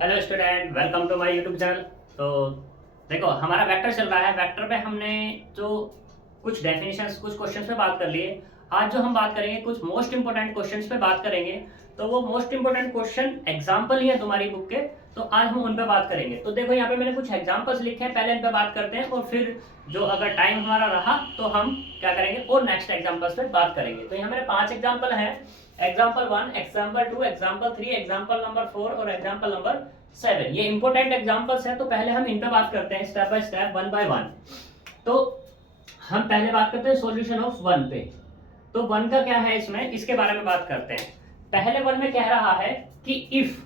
Hello student, welcome to my YouTube channel. तो देखो, हमारा वेक्टर चल रहा है। वेक्टर पे हमने जो कुछ डेफिनेशंस, कुछ क्वेश्चंस पे बात कर लिए। आज जो हम बात करेंगे, कुछ मोस्ट इंपोर्टेंट क्वेश्चंस पे बात करेंगे। तो वो मोस्ट इंपोर्टेंट क्वेश्चन एग्जाम्पल ही है तुम्हारी बुक के, तो आज हम उन पे बात करेंगे। तो देखो, यहाँ पे मैंने कुछ एग्जाम्पल्स लिखे हैं, पहले इन पे बात करते हैं और फिर जो अगर टाइम हमारा रहा तो हम क्या करेंगे और नेक्स्ट एग्जाम्पल्स पे बात करेंगे। तो यहाँ मेरे 5 एग्जाम्पल हैं। Example 1, example 2, example 3, example number 4 और एग्जाम्पल नंबर 7। ये इंपॉर्टेंट एग्जाम्पल्स हैं, तो पहले हम इन पे बात करते हैं step by step, one by one. तो हम पहले बात करते हैं सॉल्यूशन ऑफ वन पे। तो वन का क्या है, इसमें इसके बारे में बात करते हैं। पहले वन में कह रहा है कि इफ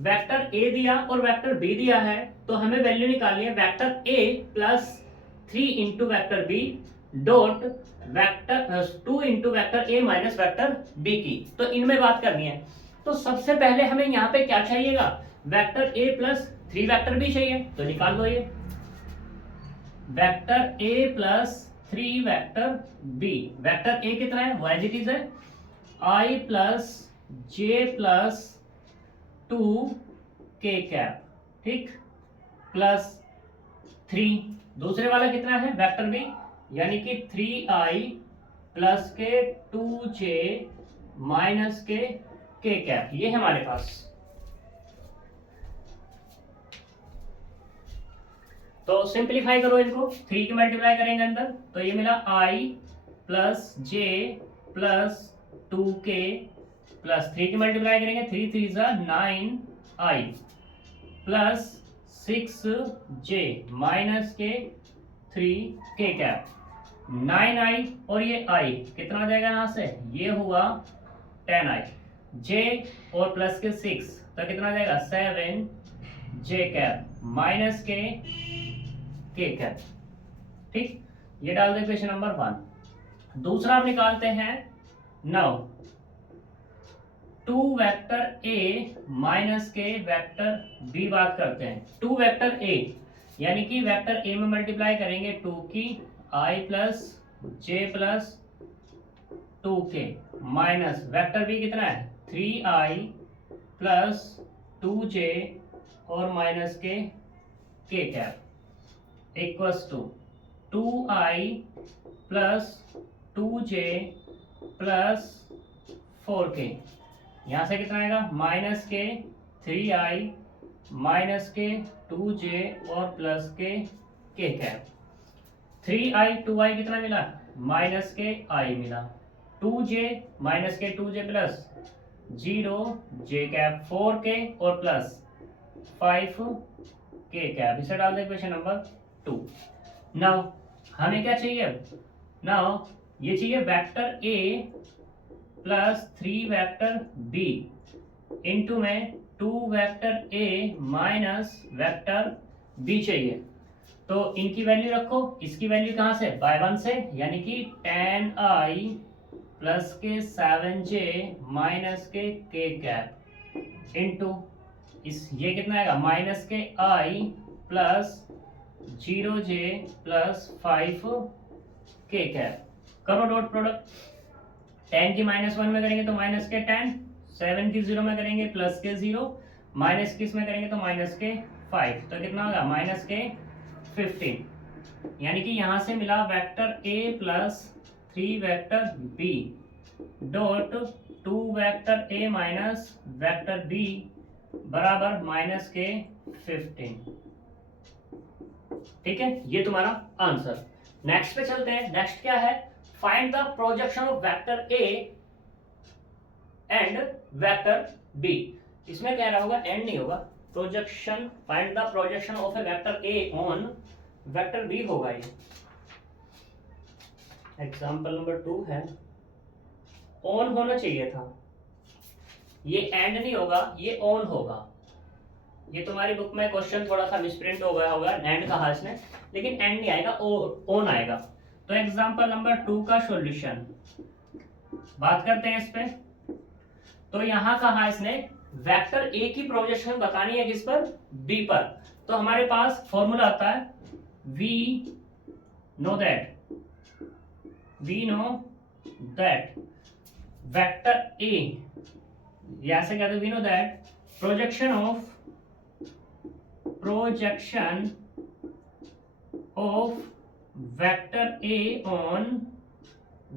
वेक्टर ए दिया और वेक्टर बी दिया है, तो हमें वैल्यू निकालनी है वेक्टर ए plus 3 into vector B dot vector 2 into vector ए माइनस वेक्टर बी की। तो इनमें बात करनी है। तो सबसे पहले हमें यहाँ पे क्या चाहिएगा, वेक्टर ए प्लस 3 वेक्टर बी चाहिए। तो निकाल दो, ये vector A plus 3 vector B. Vector a कितना है, वाई इट इज है आई प्लस जे प्लस 2 के कैप, ठीक, प्लस 3। दूसरे वाला कितना है, वेक्टर बी, यानी कि 3i प्लस के 2j माइनस के कैप। ये है हमारे पास। तो सिंप्लीफाई करो इनको, 3 की मल्टीप्लाई करेंगे अंदर, तो ये मिला i plus J plus 2k plus 3 की मल्टीप्लाई करेंगे, 3 3 जा 9i प्लस 6j माइनस के 3k कैप। 9i और ये i कितना आ जाएगा यहाँ से, ये हुआ 10i, j और प्लस के 6, तो कितना आ जाएगा 7j cap minus k cap. ठीक, ये डाल दे क्वेश्चन नंबर 1। दूसरा हम निकालते हैं नाउ 2 वेक्टर a माइनस के वेक्टर b बात करते हैं। 2 वेक्टर a यानी कि वेक्टर a में मल्टीप्लाई करेंगे 2 की i plus j plus 2k minus vector b कितना है 3i प्लस 2j और minus k cap equals to 2i plus 2j plus 4k। यहाँ से कितना आएगा माइनस के 3i माइनस के 2j और प्लस के कैप। 3i 2i कितना मिला, माइनस के i मिला, 2j माइनस के 2j plus 0j cap, 4k और प्लस 5k कैप। इसे डाल दे क्वेश्चन नंबर 2। नाउ हमें क्या चाहिए, नाउ ये चाहिए vector a plus 3 vector b into में 2 vector a minus vector b चाहिए। तो इनकी वैल्यू रखो, इसकी वैल्यू कहाँ से, बाय 1 से, यानी कि 10i प्लस के 7j minus k cap into इस, ये कितना आएगा माइनस के i plus 0j plus 5k cap. करो डॉट प्रोडक्ट, 10 की माइनस 1 में करेंगे तो माइनस के 10, 7 की 0 में करेंगे प्लस के 0, माइनस की इसमें करेंगे तो माइनस के 5, तो कितना होगा माइनस के 15। यानी कि यहाँ से मिला vector a plus 3 vector b dot 2 vector a minus vector b बराबर माइनस के 15। ठीक है, ये तुम्हारा आंसर। नेक्स्ट पे चलते हैं। नेक्स्ट क्या है, find the projection of vector a and vector b. इसमें क्या रहा होगा, एंड नहीं होगा, projection, find the projection of a vector a on vector b होगा। ये एग्जांपल नंबर 2 है, ऑन होना चाहिए था, ये एंड नहीं होगा, ये ऑन होगा। ये तुम्हारी बुक में क्वेश्चन थोड़ा सा मिसप्रिंट हो गया होगा, एंड कहा इसने, लेकिन एंड नहीं आएगा, ऑन आएगा। तो एग्जांपल नंबर 2 का सॉल्यूशन बात करते हैं इस पे। तो यहां कहा इसने वेक्टर ए की प्रोजेक्शन बतानी है किस पर, बी पर। तो हमारे पास फॉर्मूला आता है we know that vector a, यहां से कहते हैं we know that projection of projection of vector a on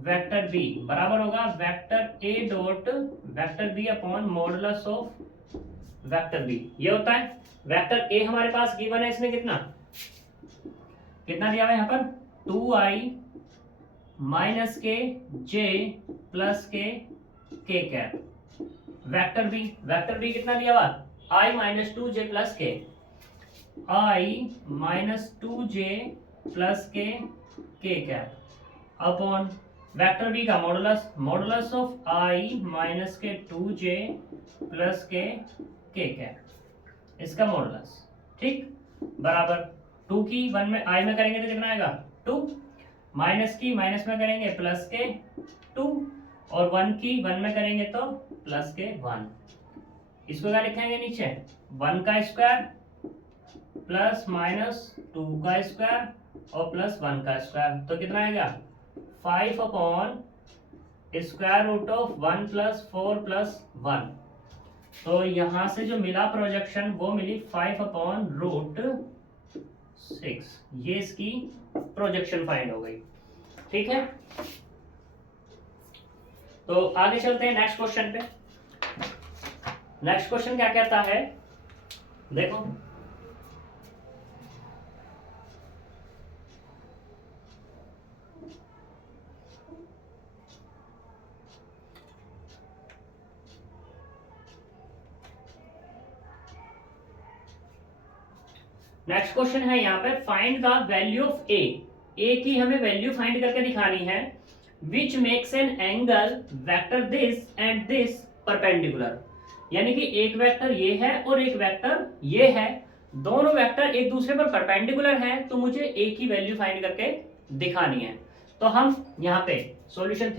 vector B बराबर होगा vector A dot vector B upon modulus of vector B. ये होता है वेक्टर ए हमारे पास गिवन है, इसमें कितना कितना दिया हुआ है यहाँ पर 2i माइनस के जे प्लस के कैप। वेक्टर बी कितना दिया हुआ i माइनस 2j प्लस के i माइनस 2j प्लस के कैप अपॉन वेक्टर बी का मॉडुलस ऑफ i माइनस के 2j प्लस के कैप, इसका मॉडुलस। ठीक, बराबर 2 की 1 में i में करेंगे तो कितना आएगा 2, माइनस की माइनस में करेंगे प्लस के 2 और 1 की 1 में करेंगे तो प्लस के 1। इसको क्या लिखेंगे नीचे 1 का स्क्वायर प्लस माइनस 2 का स्क्वायर और प्लस 1 का स्क्वायर, तो कितना आएगा 5 upon square root of 1 plus 4 plus 1। तो यहां से जो मिला प्रोजेक्शन वो मिली 5 अपॉन रूट 6। ये इसकी प्रोजेक्शन फाइंड हो गई। ठीक है, तो आगे चलते हैं नेक्स्ट क्वेश्चन पे। नेक्स्ट क्वेश्चन क्या कहता है, देखो नेक्स्ट क्वेश्चन है यहाँ पे फाइंड द वैल्यू ऑफ ए की हमें वैल्यू फाइंड करके दिखानी है which makes an angle vector this and this perpendicular. यानी कि एक वेक्टर ये है और एक वेक्टर ये है, दोनों वेक्टर एक दूसरे पर परपेंडिकुलर हैं, तो मुझे ए की वैल्यू फाइंड करके दिखानी है। तो हम यहाँ पे सॉल्यूशन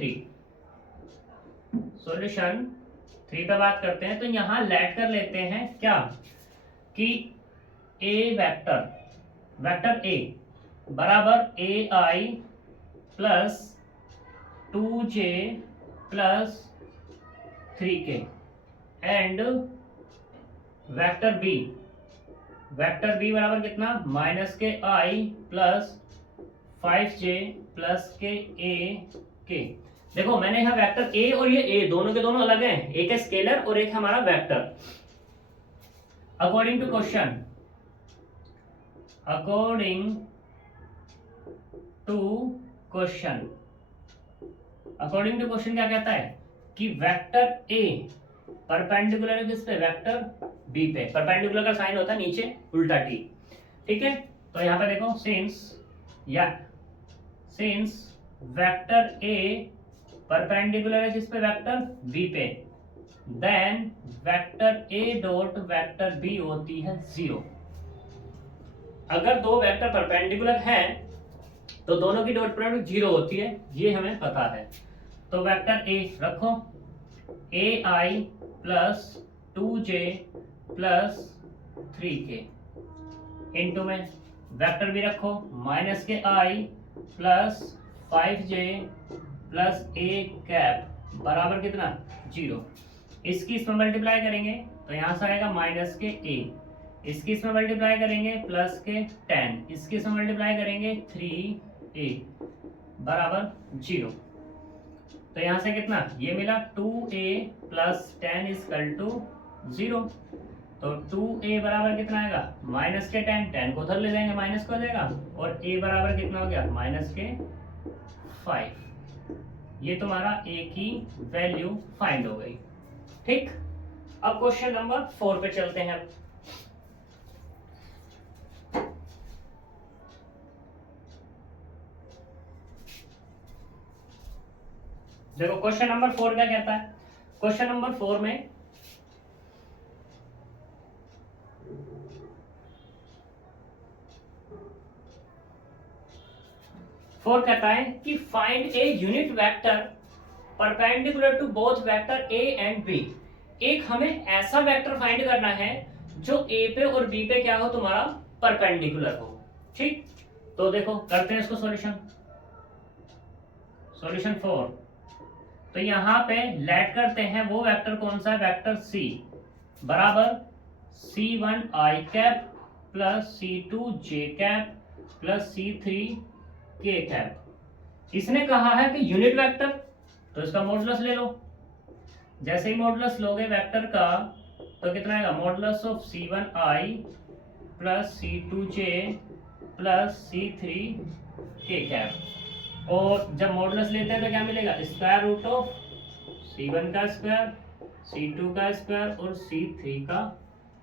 3 पे बात करते हैं। तो यहाँ लेट कर लेते हैं क्या कि ए वेक्टर ए बराबर A I plus 2j plus 3k and vector B बराबर कितना माइनस के आई प्लस 5j प्लस के ए। देखो मैंने यहाँ वेक्टर ए और ये ए दोनों के दोनों अलग हैं, एक है स्केलर और एक हमारा वेक्टर। अकॉर्डिंग टू क्वेश्चन क्या कहता है कि वेक्टर ए परपेंडिकुलर है किस पे वेक्टर बी पे। परपेंडिकुलर का साइन होता है नीचे उल्टा टी। ठीक है, तो यहाँ पे देखो सिंस वेक्टर ए परपेंडिकुलर है किस पे वेक्टर बी पे, देन वेक्टर ए डॉट वेक्टर बी होती है 0। अगर दो वेक्टर परपेंडिकुलर हैं तो दोनों की डॉट प्रोडक्ट 0 होती है, ये हमें पता है। तो वेक्टर ए रखो A I plus 2j plus 3k into में वेक्टर भी रखो माइनस के I plus 5j plus a cap बराबर कितना 0। इसकी इसमें मल्टीप्लाई करेंगे तो यहाँ से आएगा माइनस के a, इसकी इसमें मल्टीप्लाई करेंगे प्लस के 10, इसकी इसमें मल्टीप्लाई करेंगे 3a बराबर 0। तो यहाँ से कितना ये मिला 2a प्लस 10 इक्वल टू 0। तो 2a बराबर कितना आएगा माइनस के 10 को उधर ले जाएंगे माइनस को हो जाएगा, और a बराबर कितना हो गया माइनस के 5। ये तुम्हारा a की वैल्यू फाइंड हो गई। ठीक, अब क्वेश्चन नंबर 4 पे चलते हैं। देखो क्वेश्चन नंबर 4 क्या कहता है। क्वेश्चन नंबर 4 में कहता है कि find a unit vector perpendicular to both vector a and b. एक हमें ऐसा वेक्टर फाइंड करना है जो ए पे और बी पे क्या हो तुम्हारा परपेंडिकुलर हो। ठीक, तो देखो करते हैं इसको सॉल्यूशन 4। तो यहाँ पे लेट करते हैं वो वेक्टर कौन सा है वेक्टर सी बराबर c1 i cap plus C2 J cap plus C3 के कैप। इसने कहा है कि यूनिट वेक्टर, तो इसका मॉडुलस ले लो। जैसे ही मॉडुलस लोगे वेक्टर का तो कितना आएगा, modulus of C1i plus C2j plus C3 के कैप। और जब मॉडुलस लेते हैं तो क्या मिलेगा, स्क्वायर रूट ऑफ C1 का स्क्वायर, C2 का स्क्वायर और C3 का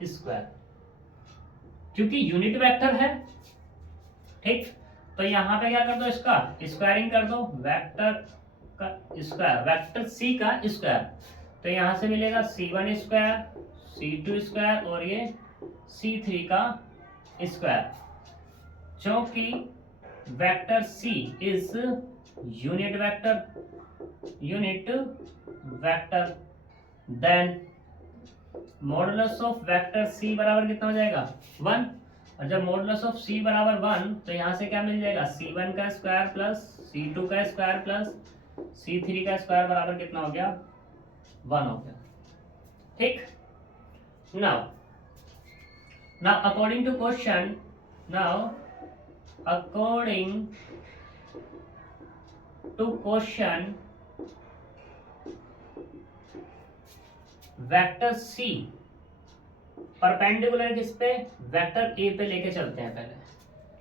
स्क्वायर, क्योंकि यूनिट वेक्टर है। ठीक, तो यहाँ पे क्या कर दो, इसका स्क्वायरिंग कर दो, वेक्टर का स्क्वायर, वेक्टर C का स्क्वायर, तो यहाँ से मिलेगा C1 स्क्वायर, C2 स्क्वायर और ये C3 का स्क्वायर, क्योंकि vector C is unit vector, then modulus of vector C बराबर कितना हो जाएगा, 1। और जब मॉडुलस ऑफ C बराबर 1 तो यहाँ से क्या मिल जाएगा, C1 का स्क्वायर प्लस C2 का स्क्वायर प्लस C3 का स्क्वायर बराबर कितना हो गया, 1 हो गया। ठीक, now according to question, vector C perpendicular किस पे, वेक्टर ए पे लेके चलते हैं पहले।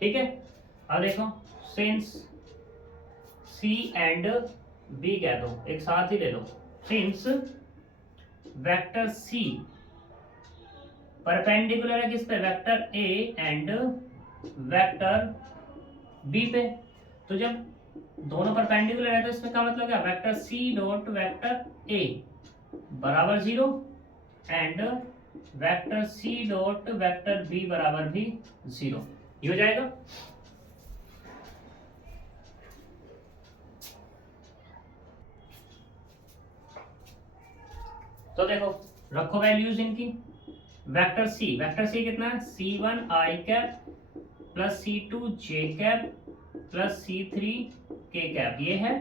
ठीक है, अब देखो, सिंस C एंड B कह दो, एक साथ ही ले लो, सिंस वेक्टर C परपेंडिकुलर है किस पे, vector A and vector B पे, तो जब दोनों परपेंडिकुलर है तो इसमें क्या मतलब क्या, vector C dot vector A बराबर 0 and vector C dot vector B बराबर भी 0, ये हो जाएगा। तो देखो, रखो वैल्यूज इनकी, वेक्टर C कितना है, C1i cap plus C2 j cap plus C3 k cap, ये है।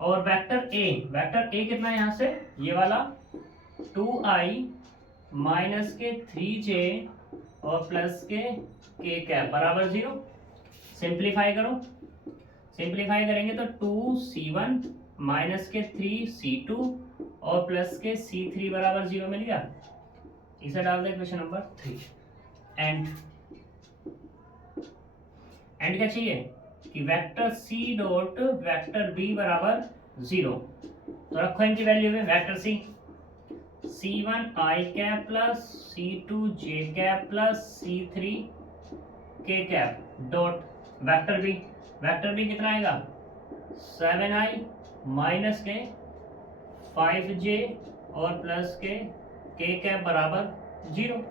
और वेक्टर A कितना है यहाँ से, ये वाला 2i माइनस के 3j और प्लस के k कैप बराबर 0। सिंप्लीफाई करो, सिंप्लीफाई करेंगे तो 2C1 माइनस के 3C2 और प्लस के C3 बराबर 0 मिल गया। इसे डाल दो इक्वेशन नंबर 3। एंड क्या चाहिए कि vector C dot vector B बराबर 0, तो रखो इनकी वैल्यू में, vector C1i cap plus C2 j cap plus C3 k cap dot vector B कितना आएगा, 7i माइनस के 5j और प्लस के k कैप बराबर 0।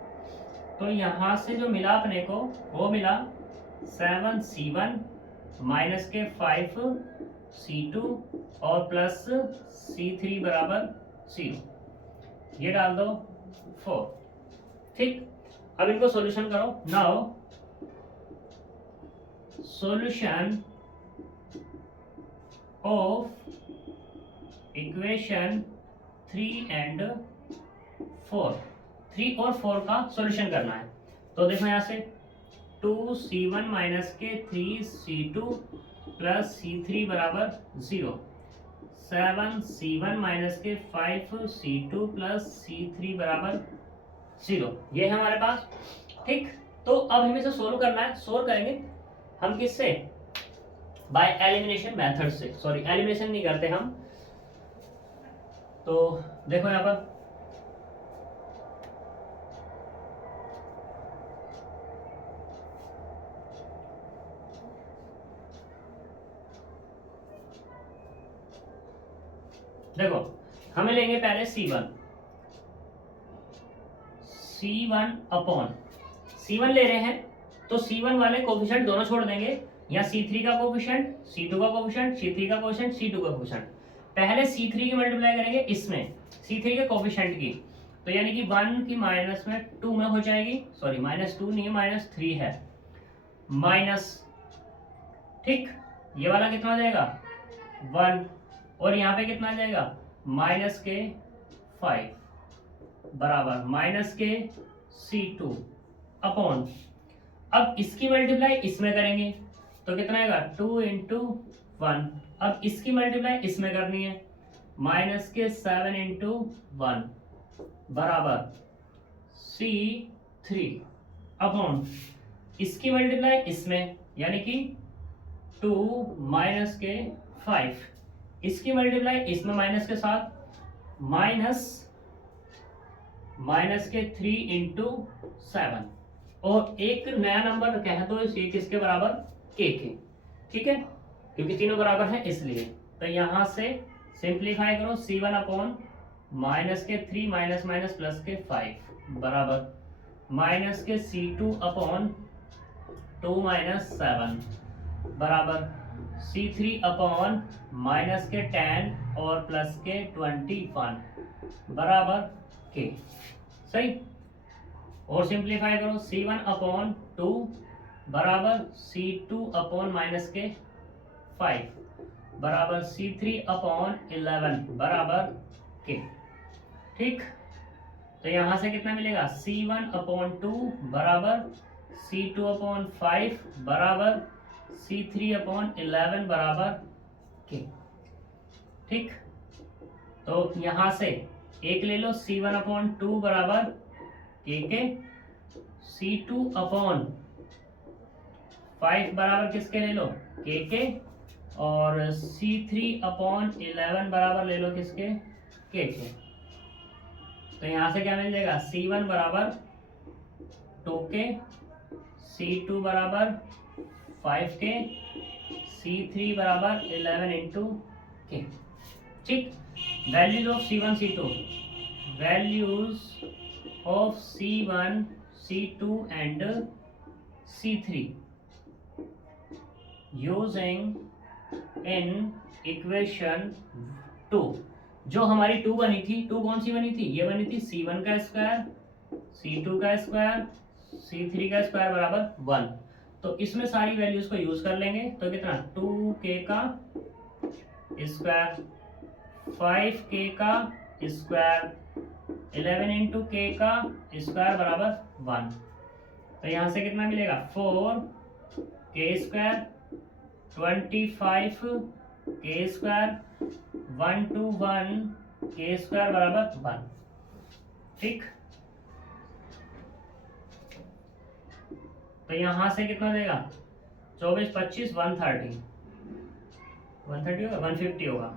तो यहाँ से जो मिला अपने को वो मिला 7C1 माइनस के 5C2 और प्लस C3 बराबर 0, ये डाल दो 4। ठीक, अब इनको सॉल्यूशन करो। Now solution of equation 3 and 4, 3 और 4 का सॉल्यूशन करना है। तो देखो यहाँ से 2C1 माइनस के 3C2 प्लस C3 बराबर 0, 7C1 माइनस के 5C2 प्लस C3 बराबर 0, ये है हमारे पास। ठीक, तो अब हमें इसे सोल्व करना है। सोल्व करेंगे हम किससे, बाय एलिमिनेशन मेथड से, सॉरी एलिमिनेशन नहीं करते हम। तो देखो यहाँ पर देखो, हमें लेंगे पहले C1 अपॉन C1 ले रहे हैं तो C1 वाले कोफिशिएंट दोनों छोड़ देंगे, या C3 का कोफिशिएंट, C2 का कोफिशिएंट, C3 का कोफिशिएंट, C2 का कोफिशिएंट। पहले C3 की मल्टीप्लाई करेंगे इसमें C3 के कोफिशिएंट की, तो यानी कि 1 की माइनस में 2 में हो जाएगी, सॉरी -2 नहीं है -3 है, माइनस। ठीक, ये वाला कितना हो जाएगा 1, और यहाँ पे कितना आ जाएगा माइनस के 5 बराबर माइनस के C2 अपॉन अब इसकी मल्टीप्लाई इसमें करेंगे तो कितना आएगा 2 इंटू 1। अब इसकी मल्टीप्लाई इसमें करनी है माइनस के 7 इंटू 1 बराबर C3 अपॉन इसकी मल्टीप्लाई इसमें यानी कि 2 माइनस के 5, इसकी मल्टीप्लाई इसमें माइनस के साथ माइनस के 3 इंटू 7 और एक नया नंबर कह दो ये किसके बराबर के। ठीक है, क्योंकि तीनों बराबर हैं इसलिए। तो यहां से सिंप्लीफाई करो C1 अपॉन माइनस के 3 माइनस माइनस प्लस के 5 बराबर माइनस के C2 अपॉन 2 माइनस 7 बराबर C3 अपॉन माइनस के 10 और प्लस के 21 बराबर के। सही, और सिंप्लीफाई करो C1 अपॉन 2 बराबर C2 अपॉन माइनस के 5 बराबर C3 अपॉन 11 बराबर के। ठीक, तो यहां से कितना मिलेगा C1 अपॉन 2 बराबर C2 अपॉन 5 बराबर C3 अपॉन 11 बराबर के। ठीक, तो यहां से एक ले लो C1 अपॉन 2 बराबर के C2 अपॉन 5 बराबर किसके ले लो के और C3 अपॉन 11 बराबर ले लो किसके के। तो यहां से क्या मिल जाएगा C1 बराबर 2 के, C2 बराबर 5 के, C3 बराबर 11 इंटू के। ठीक, values of C1 C2, values of C1, C2 and C3 using in equation 2। जो हमारी 2 बनी थी, 2 कौन सी बनी थी, ये बनी थी C1 का स्क्वायर, C2 का स्क्वायर, C3 का स्क्वायर बराबर 1। तो इसमें सारी वैल्यूज को यूज कर लेंगे तो कितना 2k का स्क्वायर, 5k का स्क्वायर, 11 इंटू के का स्क्वायर बराबर 1। तो यहां से कितना मिलेगा 4 के स्क्वायर, 25 के स्क्वायर, 121 के स्क्वायर बराबर 1। ठीक, तो यहां से कितना देगा 24 25 130 होगा 150 होगा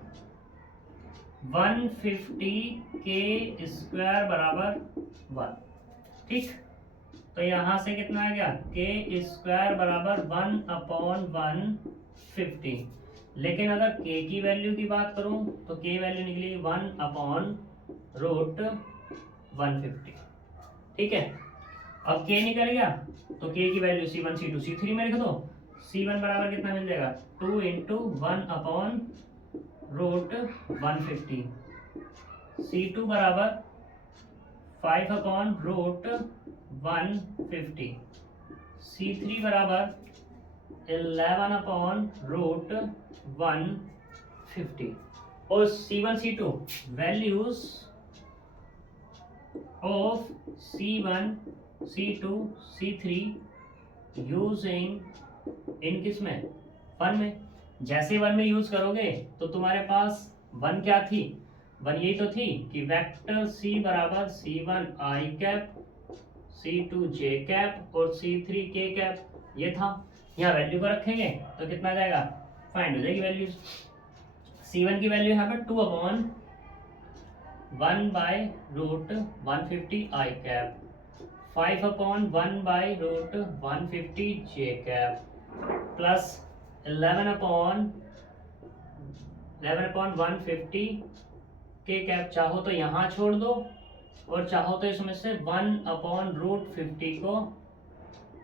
150 के स्क्वायर बराबर 1। ठीक, तो यहां से कितना आ गया के स्क्वायर बराबर 1 अपॉन 150। लेकिन अगर के की वैल्यू की बात करूं तो के वैल्यू निकली 1 अपॉन रूट 150। ठीक है, अब के निकल गया तो के की वैल्यू C1 C2 C3 में लिख दो। C1 बराबर कितना मिल जाएगा 2 इंटू 1 अपॉन रूट 150, C2 बराबर 5 अपॉन रूट 150, C3 बराबर 11 अपॉन रूट 150। और C1 C2 values of C1 C2 C3 using in किस में 1 में। जैसे 1 में यूज करोगे तो तुम्हारे पास 1 क्या थी, 1 यही तो थी कि वेक्टर C बराबर C1 I cap, C2 J cap और C3 K कैप, ये था। यहाँ वैल्यू को रखेंगे तो कितना जाएगा फाइंड हो जाएगी वैल्यूज। C1 की वैल्यू यहाँ पर 2 upon 1 by root 150 I cap, 5 upon 1 by root 150 J cap plus 11 upon 150 k cap. चाहो तो यहाँ छोड़ दो और चाहो तो इसमें से 1 अपॉन रूट 50 को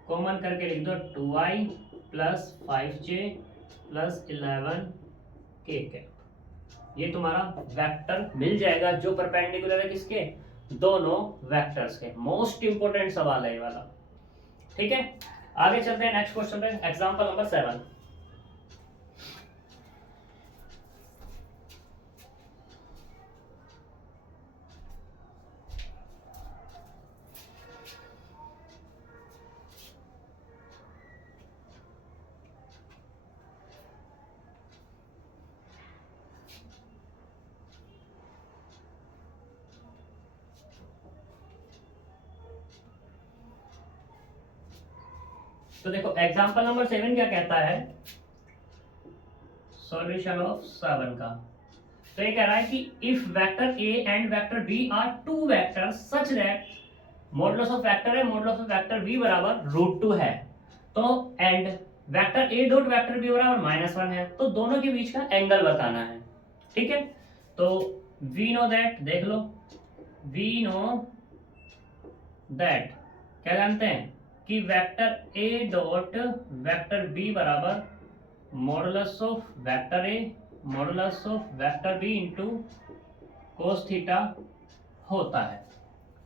कॉमन करके लिख दो 2i प्लस 5j प्लस 11 के कैप। ये तुम्हारा वेक्टर मिल जाएगा जो परपेंडिकुलर है किसके, दोनों वेक्टर्स के। मोस्ट इंपोर्टेंट सवाल है ये वाला। ठीक है, आगे चलते हैं नेक्स्ट क्वेश्चन पे, एग्जांपल नंबर 7। तो देखो एग्जांपल नंबर 7 क्या कहता है, सॉल्यूशन ऑफ 7 का। तो ये कह रहा है कि if vector a and vector b are two vectors such that modulus of vector है मॉडुलस ऑफ वेक्टर बी बराबर √2 है, तो and vector A dot vector B बराबर -1 है, तो दोनों के बीच का एंगल बताना है। ठीक है, तो वी नो दैट, देख लो, वी नो दैट क्या जानते हैं कि वेक्टर ए डॉट वेक्टर बी बराबर modulus of vector A modulus of vector B into cos theta होता है।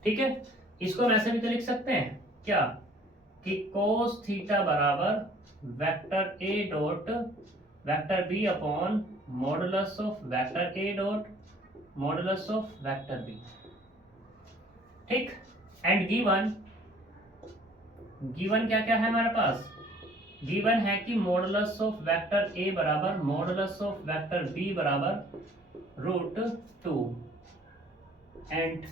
ठीक है, इसको हम ऐसे भी तो लिख सकते हैं क्या कि कोस थीटा बराबर vector A dot vector B upon modulus of vector A dot modulus of vector B. ठीक, एंड गिवन क्या क्या है हमारे पास, गिवन है कि मॉडुलस ऑफ वेक्टर ए बराबर मॉडुलस ऑफ वेक्टर बी बराबर √2 and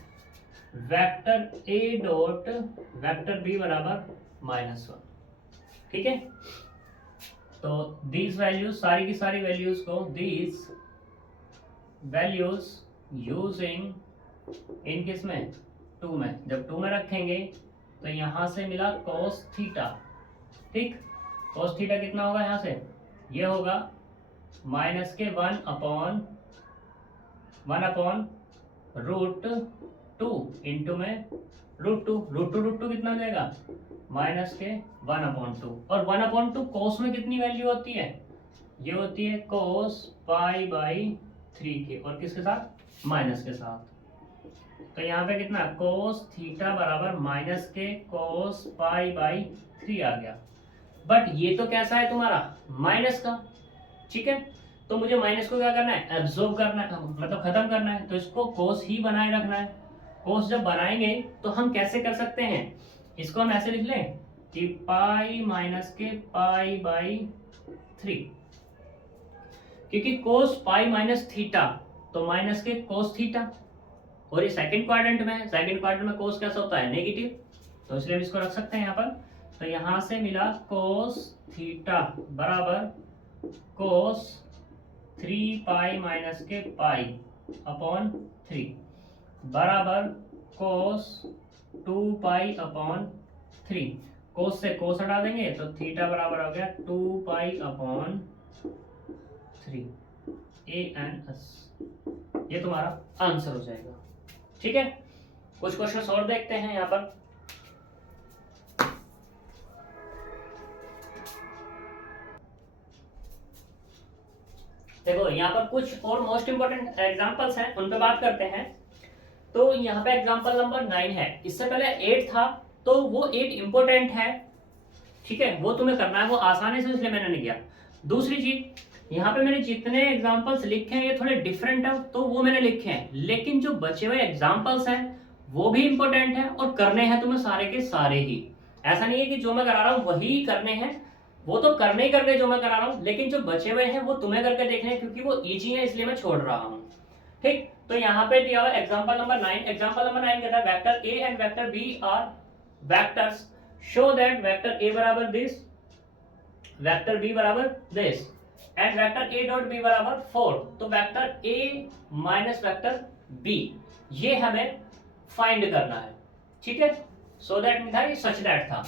vector A dot vector B बराबर -1। ठीक है, तो दीज वैल्यूज, सारी की सारी वैल्यूज को, दीज वैल्यूज यूजिंग इन किस में, 2 में, जब 2 में रखेंगे तो यहां से मिला cos थीटा। ठीक, cos थीटा कितना होगा यहाँ से, ये होगा -1 अपॉन √2 इंटू में √2 कितना देगा, -1/2, और 1/2 cos में कितनी वैल्यू होती है, ये होती है cos π/3 के, और किसके साथ, माइनस के साथ। तो यहाँ पे कितना, cos थीटा बराबर -cos π/3 आ गया। बट ये तो कैसा है तुम्हारा, माइनस का। ठीक है, तो मुझे माइनस को क्या करना है, एब्जॉर्ब करना है, मतलब खत्म करना है, तो इसको cos ही बनाए रखना है। cos जब बनाएंगे तो हम कैसे कर सकते हैं, इसको हम ऐसे लिख लें कि π-π/3, क्योंकि cos π-थीटा तो -cos थीटा, और ये सेकंड क्वाड्रेंट में है, सेकंड क्वाड्रेंट में cos कैसा होता है, नेगेटिव, तो इसलिए हम इसको रख सकते हैं यहाँ पर। तो यहाँ से मिला cos थीटा बराबर cos 3π-π/3 बराबर cos 2π/3। cos से cos हटा देंगे तो थीटा बराबर हो गया 2π/3 ans। ये तुम्हारा आंसर हो जाएगा। ठीक है, कुछ क्वेश्चन और देखते हैं यहाँ पर। देखो यहाँ पर कुछ और मोस्ट इंपोर्टेंट एग्जांपल्स हैं, उन पे बात करते हैं। तो यहाँ पे एग्जांपल नंबर 9 है, इससे पहले 8 था, तो वो 8 इंपोर्टेंट है। ठीक है, वो तुम्हें करना है, वो आसान है, इसलिए मैंने नहीं किया। दूसरी चीज, यहाँ पे मैंने जितने एग्जांपल्स लिखे हैं ये थोड़े डिफरेंट है, तो वो मैंने लिखे हैं, लेकिन जो बचे हुए एग्जांपल्स हैं वो भी इंपॉर्टेंट है और करने हैं तुम्हें सारे के सारे ही। ऐसा नहीं है कि जो मैं करा रहा हूँ वही करने हैं, वो तो करने ही करने जो मैं करा रहा हूँ, लेकिन जो बचे हुए हैं वो तुम्हें करके देखने हैं, क्योंकि वो इजी है इसलिए मैं छोड़ रहा हूँ। ठीक, तो यहाँ पे दिया हुआ एग्जांपल नंबर 9। एग्जांपल नंबर 9 कहता है vector a and vector b are vectors, show that vector ए बराबर दिस, वेक्टर बी बराबर this, and vector A dot b बराबर 4। तो वेक्टर ए माइनस वेक्टर बी, ये हमें फाइंड करना है। ठीक है, सो दैट नहीं था, ये सच दैट था।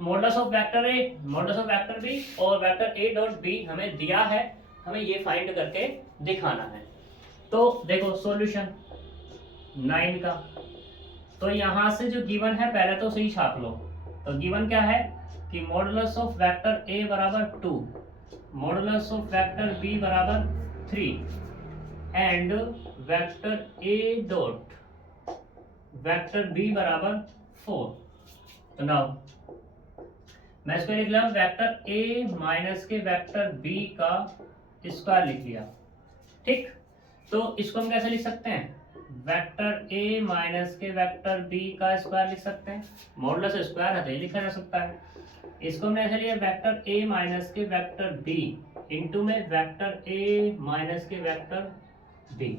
Modulus of vector A modulus of vector B और वेक्टर ए डॉट बी हमें दिया है, हमें ये फाइंड करके दिखाना है। तो देखो सॉल्यूशन 9 का, तो यहां से जो गिवन है पहले तो सही छाप लो। तो गिवन क्या है कि मॉडुलस ऑफ वेक्टर ए बराबर 2, मॉडुलस ऑफ वेक्टर बी बराबर 3 and vector A dot vector B बराबर 4। तो नाउ मैं इसको लिख लिया वेक्टर ए माइनस के वेक्टर बी का स्क्वायर लिख लिया। ठीक, तो इसको हम कैसे लिख सकते हैं, वेक्टर ए माइनस के वेक्टर बी का स्क्वायर लिख सकते हैं, मॉडुलस स्क्वायर है तो ये लिखा जा सकता है। इसको हमने ऐसे लिया वेक्टर ए माइनस के वेक्टर बी इंटू में वेक्टर ए माइनस के वेक्टर बी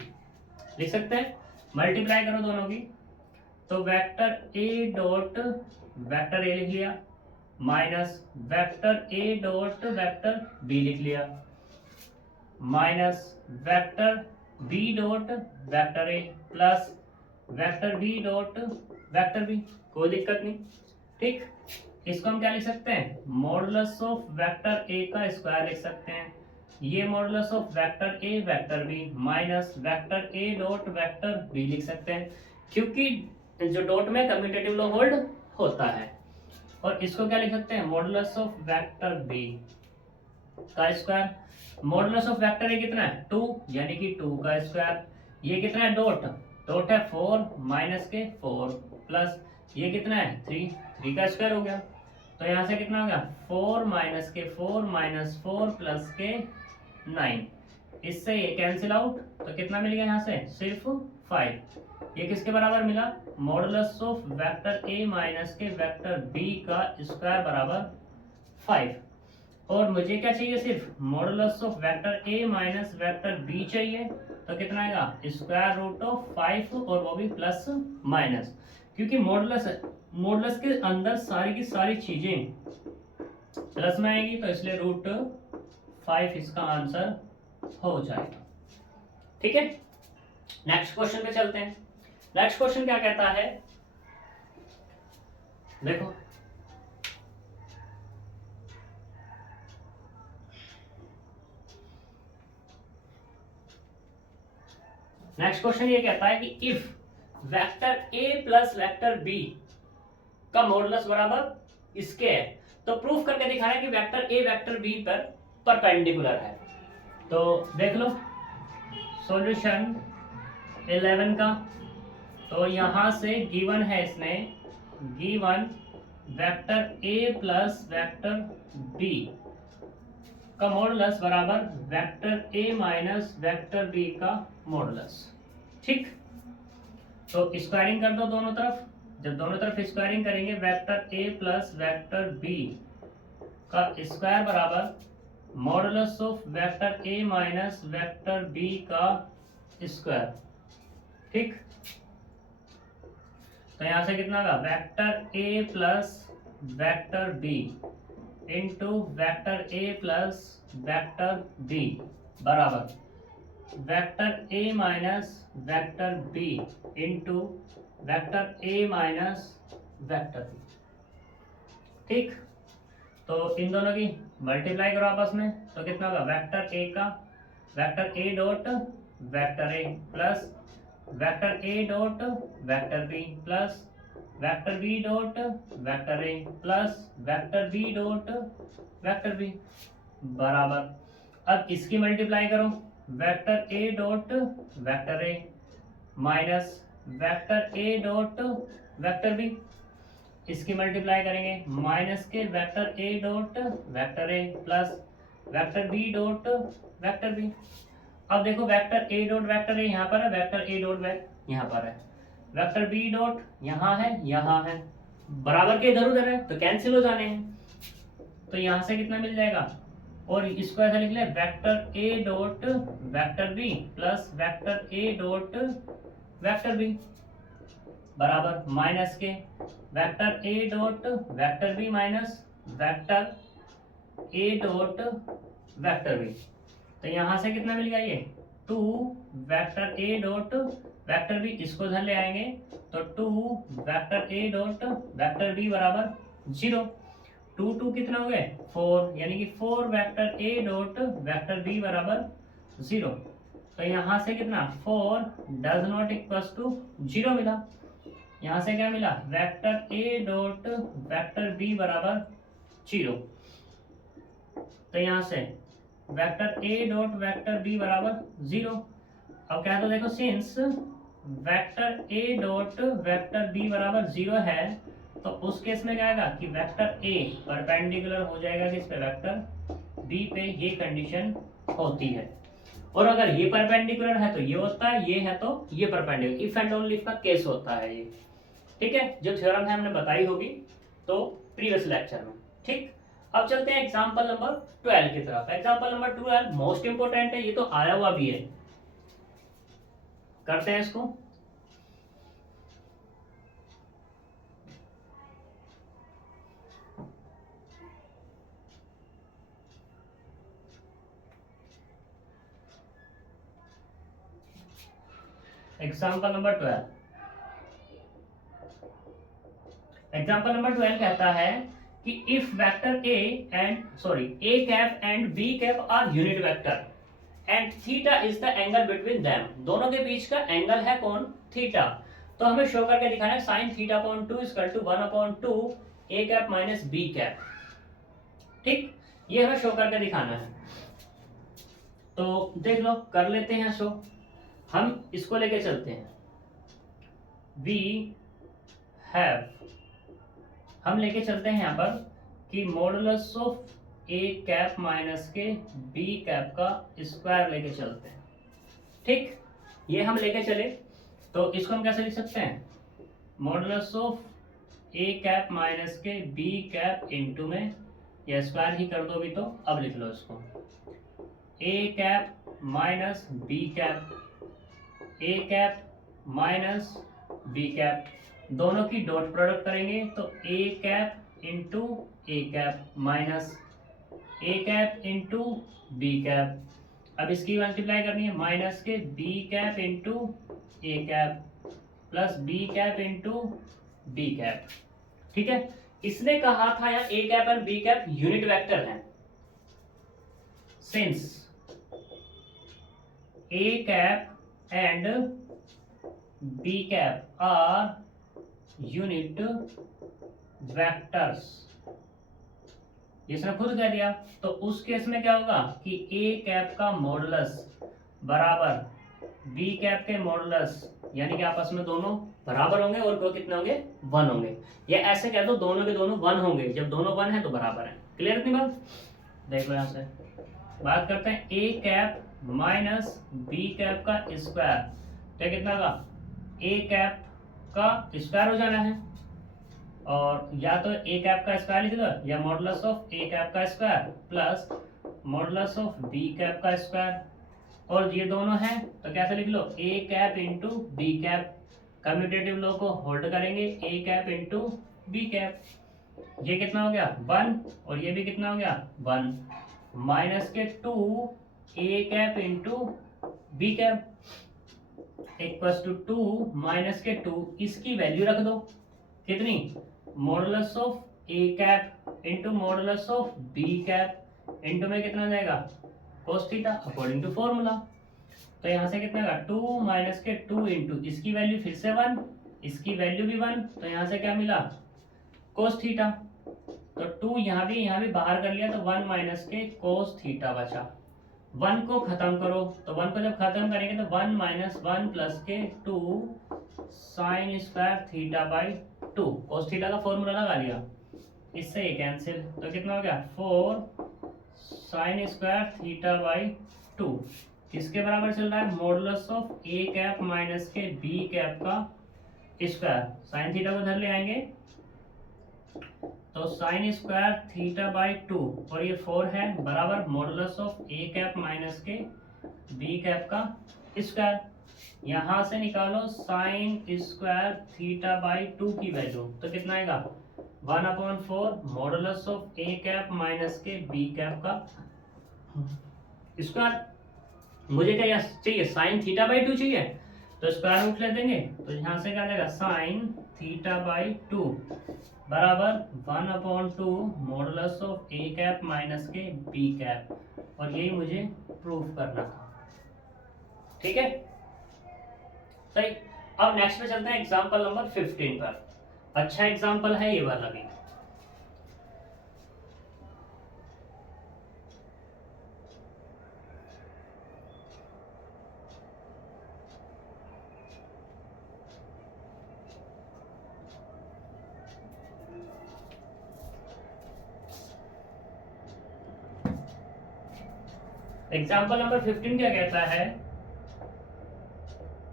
लिख सकते हैं, मल्टीप्लाई करो दोनों की। तो vector A dot vector A लिख लिया माइनस वेक्टर ए डॉट वेक्टर बी लिख लिया, minus vector B dot vector ए plus vector B dot vector B, कोई दिक्कत नहीं। ठीक, इसको हम क्या लिख सकते हैं, मॉडुलस ऑफ वेक्टर ए का स्क्वायर लिख सकते हैं। ये modulus of vector A vector B minus vector A dot vector B लिख सकते हैं, क्योंकि जो डॉट में कम्यूटेटिव लॉ होल्ड होता है। और इसको क्या लिख सकते हैं, मॉडुलस ऑफ वेक्टर बी का square. Modulus of vector a कितना है, 2, यानी कि 2 का स्क्वायर। ये कितना है, डॉट डॉट है 4 माइनस के 4 प्लस ये कितना है 3, 3 का स्क्वायर हो गया। तो यहाँ से कितना हो गया, 4 माइनस के 4 माइनस 4 प्लस के 9। इससे ये कैंसिल आउट, तो कितना मिल गया यहाँ से, सिर्फ 5। ये किसके बराबर मिला, modulus of vector A minus के वेक्टर बी का स्क्वायर बराबर 5। और मुझे क्या चाहिए, सिर्फ modulus of vector A minus vector B चाहिए। तो कितना आएगा, स्क्वायर रूट ऑफ 5 और वो भी प्लस माइनस, क्योंकि मॉडुलस के अंदर सारी की सारी चीजें प्लस में आएगी, तो इसलिए रूट 5 इसका आंसर हो जाएगा। ठीक है, नेक्स्ट क्वेश्चन पे चलते हैं। नेक्स्ट क्वेश्चन क्या कहता है, देखो नेक्स्ट क्वेश्चन ये कहता है कि if vector A plus vector B का मॉडुलस बराबर इसके है, तो प्रूफ करके दिखाना है कि वेक्टर ए वेक्टर बी पर परपेंडिकुलर है। तो देख लो सॉल्यूशन 11 का, तो यहां से गिवन है, इसमें गिवन वेक्टर ए प्लस वेक्टर बी का मॉडुलस बराबर वेक्टर ए माइनस वेक्टर बी का मॉडुलस। ठीक, तो स्क्वायरिंग कर दो दोनों तरफ। जब दोनों तरफ स्क्वायरिंग करेंगे, वेक्टर ए प्लस वेक्टर बी का स्क्वायर बराबर modulus of vector A minus vector B का स्क्वायर। ठीक, तो यहां से कितना होगा, वेक्टर ए plus vector B into vector ए प्लस वेक्टर बी बराबर वेक्टर ए minus vector B into vector ए माइनस वेक्टर बी। ठीक, तो इन दोनों की मल्टीप्लाई करो आपस में, तो कितना होगा, वेक्टर ए का वेक्टर ए डॉट वेक्टर ए प्लस वेक्टर ए dot vector B plus vector B dot vector ए plus vector B dot vector B बराबर, अब इसकी मल्टीप्लाई करो, वेक्टर ए डॉट वेक्टर ए माइनस वेक्टर ए डॉट वेक्टर बी, इसकी मल्टीप्लाई करेंगे, minus के vector ए dot vector ए plus vector B dot vector B. अब देखो vector A dot vector A यहाँ पर है, वेक्टर ए डॉट यहाँ पर है, वेक्टर बी डॉट यहाँ है, बराबर के इधर उधर है, तो कैंसिल हो जाने हैं। तो यहाँ से कितना मिल जाएगा, और इसको ऐसा लिख ले, वेक्टर ए dot vector B plus vector ए डॉट वेक्टर बी बराबर माइनस के वेक्टर ए dot vector B minus vector ए डॉट वेक्टर बी। तो यहाँ से कितना मिल गया, ये 2 वेक्टर ए डॉट वेक्टर बी, इसको इधर ले आएंगे, तो 2 वेक्टर ए डॉट वेक्टर बी बराबर 0। 2 2 कितना हो गए 4, यानी कि 4 वेक्टर ए डॉट वेक्टर बी बराबर 0। तो यहाँ से कितना 4 डज नॉट इक्वल्स टू 0 मिला। यहाँ से क्या मिला, वेक्टर ए डॉट वेक्टर बी बराबर 0। तो यहाँ से वेक्टर ए डॉट वेक्टर बी बराबर 0। अब क्या, तो देखो सिंस वेक्टर ए डॉट वेक्टर बी बराबर 0 है, तो उस केस में क्या आएगा कि वेक्टर ए परपेंडिकुलर हो जाएगा किस पे, वेक्टर बी पे। ये कंडीशन होती है। और अगर ये परपेंडिकुलर है तो ये होता है, ये है तो ये perpendicular, if and only if का केस होता है ये। ठीक है, जो थ्योरम है हमने बताई होगी तो प्रीवियस लेक्चर में। ठीक, अब चलते हैं एग्जांपल नंबर 12 की तरफ। एग्जांपल नंबर 12 मोस्ट इंपोर्टेंट है, ये तो आया हुआ भी है, करते हैं इसको। Example number 12। एग्जाम्पल नंबर 12 कहता है कि if vector A cap and B cap are unit vector and theta is the angle between them, दोनों के बीच का एंगल है कौन, थीटा। तो हमें शो करके दिखाना है sine theta upon 2 equal to 1 upon 2 A cap minus B cap. ठीक, ये हमें शो करके दिखाना है। तो देख लो, कर लेते हैं शो। हम इसको लेके चलते हैं। वी हैव, हम लेके चलते हैं यहाँ पर कि modulus of A cap minus के बी कैप का स्क्वायर लेके चलते हैं। ठीक, ये हम लेके चले तो इसको हम कैसे लिख सकते हैं, modulus of A cap minus के बी कैप इनटू में या स्क्वायर ही कर दो भी, तो अब लिख लो इसको A cap minus B cap, A cap minus B cap, दोनों की डॉट प्रोडक्ट करेंगे तो A cap into A cap minus A cap into B cap. अब इसकी मल्टीप्लाई करनी है माइनस के B cap into A cap plus B cap into B cap. ठीक है, इसने कहा था यार ए कैप और बी कैप यूनिट वेक्टर हैं। Since A cap and B cap are unit vectors, इसने खुद कह दिया, तो उस केस में क्या होगा कि ए कैप का मॉडुलस बराबर बी कैप के मॉडुलस, यानी कि आपस में दोनों बराबर होंगे और वो कितने होंगे, 1 होंगे। या ऐसे कह दो दोनों के दोनों 1 होंगे, जब दोनों 1 है तो बराबर है। क्लियर इतनी बात? देख लो यहाँ से बात करते हैं ए कैप माइनस बी कैप का स्क्वायर, तो कितना होगा, ए कैप का स्क्वायर हो जाना है, और या तो ए कैप का स्क्वायर लिख दो या मॉडुलस ऑफ ए कैप का square plus modulus of B cap का स्क्वायर, और ये दोनों हैं तो कैसे लिख लो, A cap into B cap, commutative law को होल्ड करेंगे, A cap into B cap. ये कितना हो गया 1 और ये भी कितना हो गया 1, माइनस के 2 A cap into B cap equals to 2 minus के 2, इसकी वैल्यू रख दो कितनी, modulus of A cap into modulus of B cap into में कितना जाएगा cos theta according to formula. तो यहाँ से कितना होगा 2 माइनस के 2 इंटू इसकी वैल्यू फिर से 1, इसकी वैल्यू भी 1, तो यहाँ से क्या मिला cos थीटा। तो 2 यहाँ भी बाहर कर लिया तो 1 माइनस के cos थीटा बचा। 1 को खत्म करो, तो 1 को जब खत्म करेंगे तो 1 माइनस 1 प्लस के 2 sine square theta by 2, cos theta का फॉर्मूला लगा लिया, इससे ये कैंसिल, तो कितना हो गया 4 साइन स्क्वायर थीटा बाई 2, किसके बराबर चल रहा है, modulus of A cap minus के बी कैप का स्क्वायर। साइन थीटा को उधर ले आएंगे तो साइन स्क्वायर थीटा बाई 2 और ये 4 है बराबर modulus of A cap minus के बी कैप का स्क्वायर। यहां से निकालो साइन स्क्वायर थीटा बाई 2 की वैल्यू, तो कितना आएगा 1/4 modulus of A cap minus के बी कैप का स्क्वायर। मुझे क्या चाहिए, साइन थीटा बाई 2 चाहिए, तो स्क्वायर रूट ले देंगे, तो यहाँ से क्या आ जाएगा साइन थीटा बाई 2 बराबर 1/2 modulus of A cap minus के बी कैप, और यही मुझे प्रूफ करना था। ठीक है, सही। अब नेक्स्ट पे चलते हैं एग्जांपल नंबर 15 पर। अच्छा एग्जांपल है ये वाला भी। एग्जांपल नंबर 15 क्या कहता है,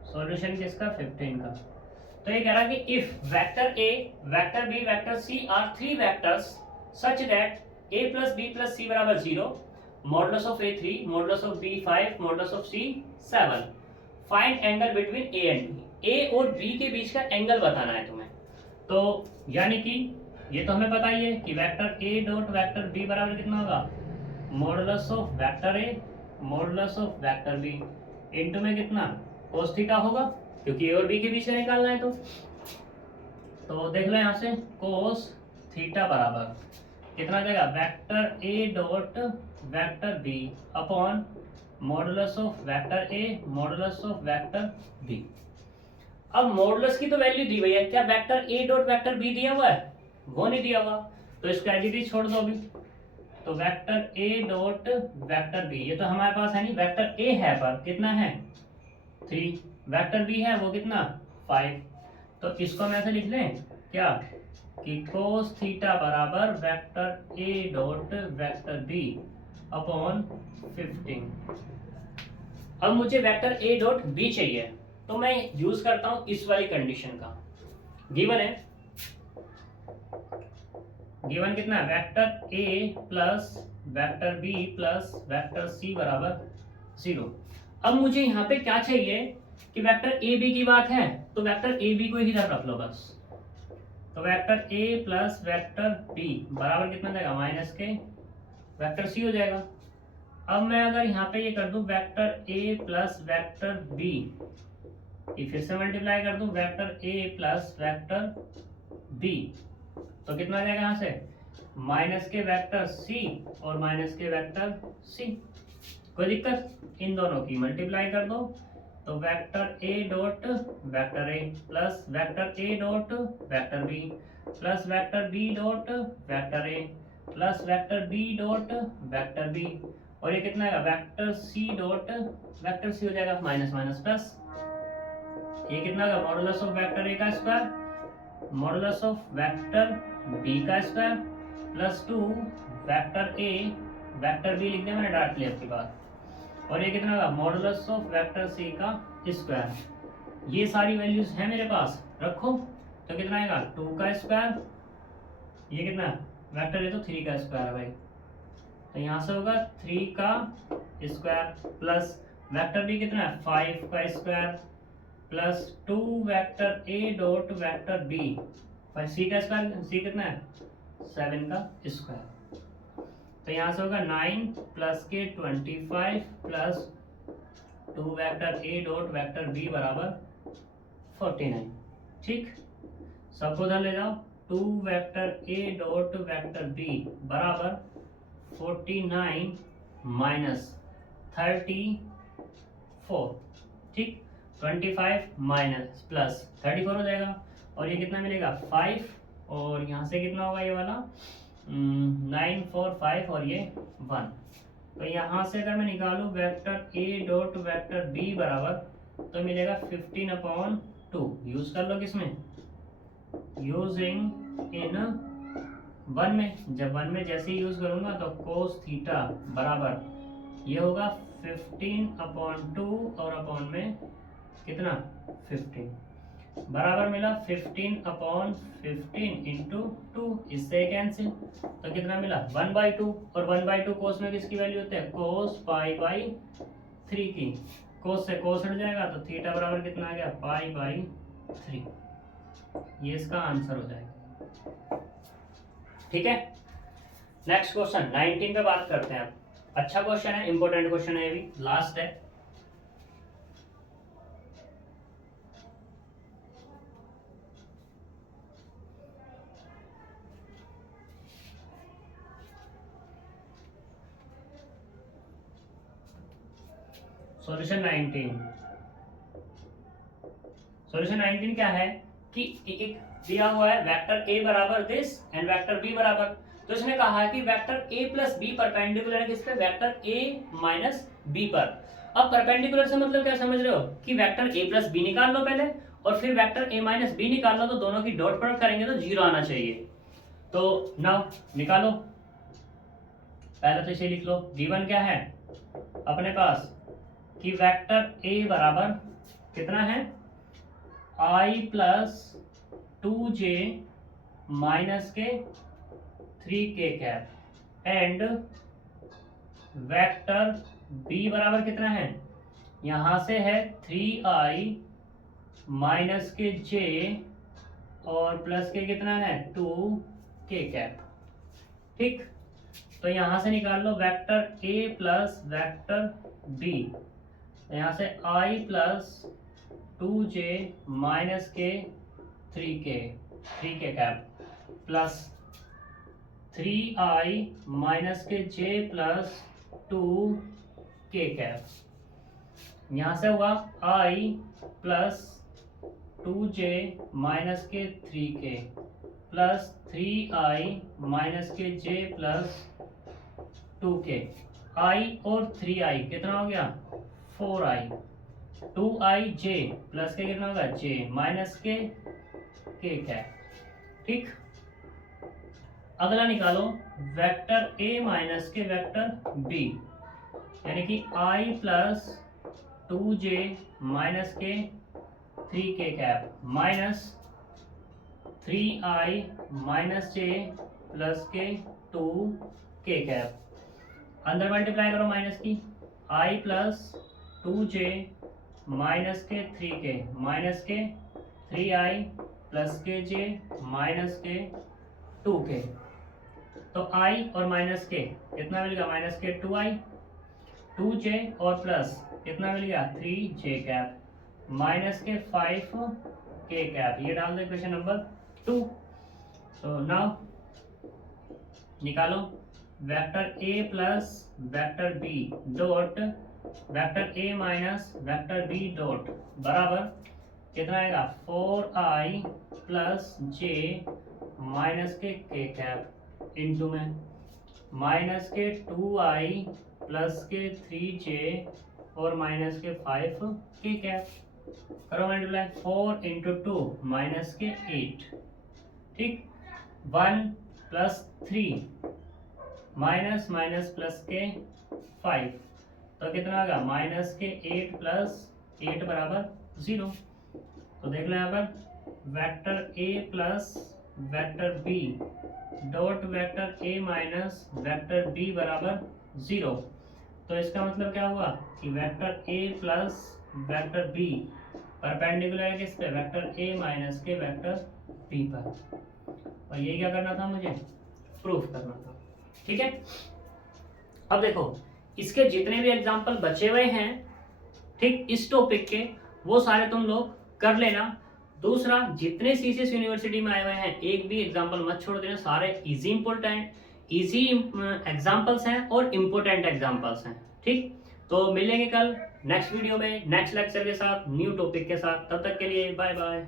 सॉल्यूशन किसका 15 का। तो ये कह रहा है कि if vector A vector B vector C are 3 vectors such that A plus B plus C बराबर 0, modulus of A 3, modulus of B 5, modulus of C 7, find angle between A and B. A और B के बीच का angle बताना है तुम्हें। तो यानी कि ये तो हमें पता ही है कि वेक्टर ए डॉट वेक्टर बी बराबर कितना होगा, modulus of vector A modulus of vector B into में कितना cos थीटा होगा, क्योंकि ए और बी के बीच में निकालना है। तो देख लो यहाँ से कोस थीटा बराबर कितना आ जाएगा, vector A dot vector B upon modulus of vector A modulus of vector B. अब मॉडुलस की तो वैल्यू दी हुई है, क्या वेक्टर ए डॉट वेक्टर बी दिया हुआ है? वो नहीं दिया हुआ, तो इसको एज इट इज छोड़ दो अभी। तो वेक्टर ए डॉट वेक्टर बी, ये तो हमारे पास है नहीं, वेक्टर ए है पर कितना है 3, वेक्टर बी है वो कितना 5। तो इसको हम ऐसे लिख लें क्या कि कोस थीटा बराबर वेक्टर ए डॉट वेक्टर बी अपॉन 15। अब मुझे वेक्टर ए डॉट बी चाहिए, तो मैं यूज करता हूं इस वाली कंडीशन का। गिवन है, गिवन कितना है, वेक्टर ए plus vector B plus vector C बराबर 0। अब मुझे यहाँ पे क्या चाहिए कि वेक्टर ए बी की बात है तो वेक्टर ए बी को ही इधर रख लो बस। तो वेक्टर ए प्लस वेक्टर बी बराबर कितना जाएगा, माइनस के वेक्टर सी हो जाएगा। अब मैं अगर यहाँ पे ये कर दूं वेक्टर ए प्लस वेक्टर बी, ये फिर से मल्टीप्लाई कर दूं वेक्टर ए प्लस वेक्टर बी, तो कितना आ जाएगा यहाँ से, माइनस के वेक्टर सी और माइनस के वेक्टर सी। कोई दिक्कत, इन दोनों की मल्टीप्लाई कर दो, तो वेक्टर ए डॉट वेक्टर ए प्लस वेक्टर ए dot vector B plus vector B dot vector ए plus vector B dot vector B, और ये कितना है vector C dot vector C हो जाएगा, माइनस माइनस प्लस। ये कितना का मॉडुलस ऑफ वेक्टर ए का square modulus of vector B का square plus 2 vector A vector B लिख दिया मैंने डायरेक्टली आपकी बात, और ये कितना का मॉडुलस ऑफ वेक्टर सी का स्क्वायर। ये सारी वैल्यूज है मेरे पास, रखो तो कितना आएगा 2 का स्क्वायर, ये कितना वेक्टर ये तो 3 का स्क्वायर है भाई, तो यहाँ से होगा 3 का स्क्वायर प्लस वेक्टर बी कितना है 5 का स्क्वायर प्लस 2 वेक्टर ए डॉट वेक्टर बी, सी का स्क्वायर, सी कितना है 7 का स्क्वायर, तो यहाँ से होगा 9 प्लस के 25 प्लस 2 वेक्टर ए डॉट वेक्टर बी बराबर 49। ठीक, सबको उधर ले जाओ, 2 वेक्टर ए डॉट वेक्टर बी बराबर 49 माइनस 34। ठीक, 25 माइनस प्लस 34 हो जाएगा, और ये कितना मिलेगा 5, और यहाँ से कितना होगा ये वाला 9 4 5 और ये 1। तो यहाँ से अगर मैं निकालूँ वेक्टर ए डॉट वेक्टर बी बराबर, तो मिलेगा 15/2। यूज कर लो किसमें, यूजिंग इन 1 में। जब 1 में जैसे ही यूज करूंगा तो कोस थीटा बराबर ये होगा 15/2 और अपॉन में कितना 15 बराबर मिला 15/15 इंटू 2, इससे कैंसिल, तो कितना मिला 1/2, और 1/2 कोस में किसकी वैल्यू होती है, कोस π/3 की। कोस से कोस हट जाएगा तो थीटा बराबर कितना आ गया π/3। ये इसका आंसर हो जाएगा। ठीक है, नेक्स्ट क्वेश्चन 19 पे बात करते हैं। अच्छा क्वेश्चन है, इंपॉर्टेंट क्वेश्चन है, ये भी लास्ट है। सॉल्यूशन 19, सॉल्यूशन 19 क्या है कि एक दिया हुआ है वेक्टर ए बराबर दिस एंड वेक्टर बी बराबर, तो इसने कहा है कि वेक्टर ए प्लस बी परपेंडिकुलर है किस पे, वेक्टर ए माइनस बी पर। अब परपेंडिकुलर से मतलब क्या समझ रहे हो कि वेक्टर ए प्लस बी निकाल लो पहले, और फिर वेक्टर ए माइनस बी निकाल लो, तो दोनों की डॉट प्रोडक्ट करेंगे तो 0 आना चाहिए। तो नाउ निकालो, पहले तो इसे लिख लो। गिवन क्या है अपने पास कि वेक्टर ए बराबर कितना है i प्लस 2j माइनस के 3k cap, and vector b बराबर कितना है, यहां से है 3i माइनस के j और प्लस के कितना है 2k कैप। ठीक, तो यहां से निकाल लो vector a plus vector b, यहाँ से i प्लस 2j माइनस के 3k cap plus 3i minus के j प्लस 2k कैप। यहाँ से हुआ i प्लस 2j माइनस के 3k प्लस 3i माइनस के j प्लस 2k। i और 3i कितना हो गया 4i, 2ij प्लस के कितना होगा j माइनस के k कैप। ठीक, अगला निकालो वेक्टर a माइनस के वेक्टर b, यानी कि i प्लस 2j माइनस के 3k cap minus 3i minus j plus के 2k कैप। अंदर मल्टीप्लाई करो माइनस की, i प्लस 2j माइनस के 3k माइनस के 3i प्लस के j माइनस के 2k। तो i और माइनस के कितना मिलेगा माइनस के 2i, 2j और प्लस कितना मिलेगा 3j कैप माइनस के 5k कैप। ये डाल दो इक्वेशन नंबर 2। तो नाउ निकालो vector a plus vector b dot vector a minus vector b dot बराबर कितना आएगा 4i प्लस j माइनस के k कैप इंटू में माइनस के 2i प्लस के 3j और माइनस के 5k कैप। करो मल्टीप्लाई, 4 इंटू 2 माइनस के 8। ठीक, 1 प्लस 3 माइनस माइनस प्लस के 5, तो कितना होगा माइनस के 8 प्लस 8 बराबर 0। तो देख लो यहाँ पर vector a plus vector b dot vector a minus vector b बराबर 0। तो इसका मतलब क्या हुआ कि vector a plus vector b perpendicular है किस पे वेक्टर a माइनस के वेक्टर b पर। और ये क्या करना था मुझे प्रूफ करना था। ठीक है, अब देखो इसके जितने भी एग्जाम्पल बचे हुए हैं ठीक इस टॉपिक के वो सारे तुम लोग कर लेना। दूसरा, जितने सीसीएस यूनिवर्सिटी में आए हुए हैं एक भी एग्जाम्पल मत छोड़ देना, सारे इजी एग्जाम्पल्स हैं और इम्पोर्टेंट एग्जाम्पल्स हैं। ठीक, तो मिलेंगे कल नेक्स्ट वीडियो में नेक्स्ट लेक्चर के साथ न्यू टॉपिक के साथ। तब तक के लिए बाय बाय।